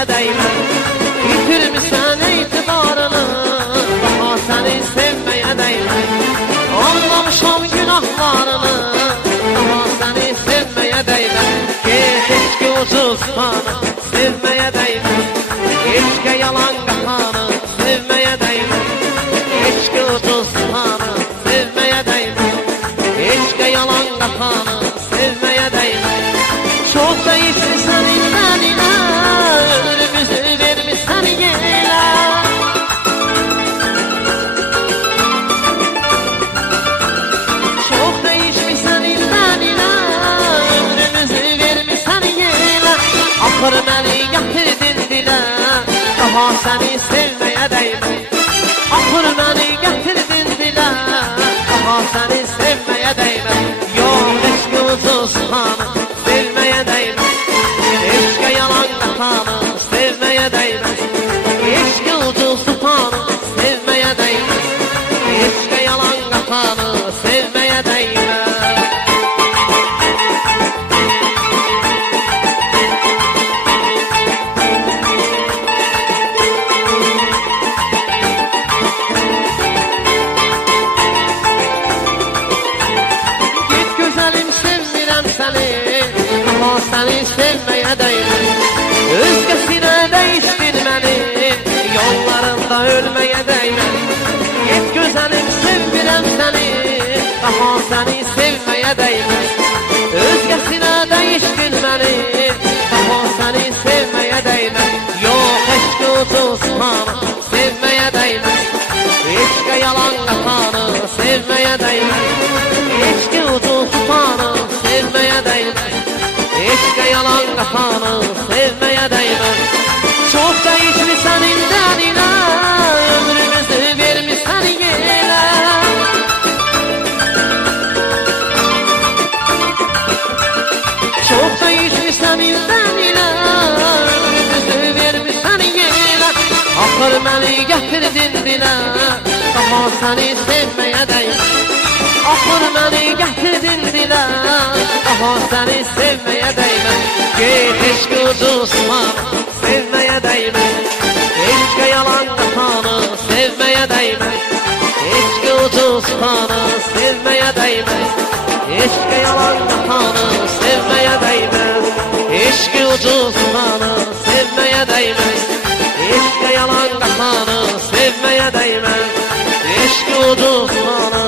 sevmeye değmez. Yitirmişsen itibarını, daha seni sevmeye değmez. Anlamışam günahlarını, daha seni sevmeye değmez. Keşke ucuz kanı sevmeye değmez. Keşke yalan kafanı sevmeye değmez. Keşke ucuz kanı sevmeye değmez. Keşke yalan kafanı sevmeye değmez. Çok değişmişsen ilerine, ömrümüzü vermişsen yine. Çok değişmişsen ilerine, ömrümüzü vermişsen yine. Ahır beni getirdin dile, daha seni sevmeye değmez. Ahır beni getirdin dile, daha seni sevmeye değmez. Yok eşki ucuz kanı sevmeye değmez. Eşke yalan kafanı sevmeye değmez. Eşke ucuz kanı sevmeye değmez. Eşke yalan kafanı sevmeye değmez. Seni sevmeye değmez. Özgesine değiştir beni, yollarında ölmeye değmez. Git güzelim sevirem seni, daha seni sevmeye değmez. Özgesine değiştir beni, daha seni sevmeye değmez. Yok eşki ucuz kanı sevmeye değmez. Eşke yalan kafanı sevmeye değmez. Eşki ucuz kanı sevmeye değmez. Eşke yalan kafanı sevmeye değmez. Çok değişmişsen indenine, ömrümüzü vermişsen yine. Çok değişmişsen indenine, ömrümüzü vermişsen yine. Ahır beni getirdin dile, daha seni sevmeye değmez. Ahır beni getirdin dile, daha seni sevmeye değmez. Keşke ucuz kanı sevmeye değmez. Keşke yalan kafanı sevmeye değmez. Keşke ucuz kanı sevmeye değmez. Keşke yalan kafanı sevmeye değmez. Keşke ucuz kanı sevmeye değmez. Keşke yalan kafanı sevmeye değmez. Keşke ucuz kanı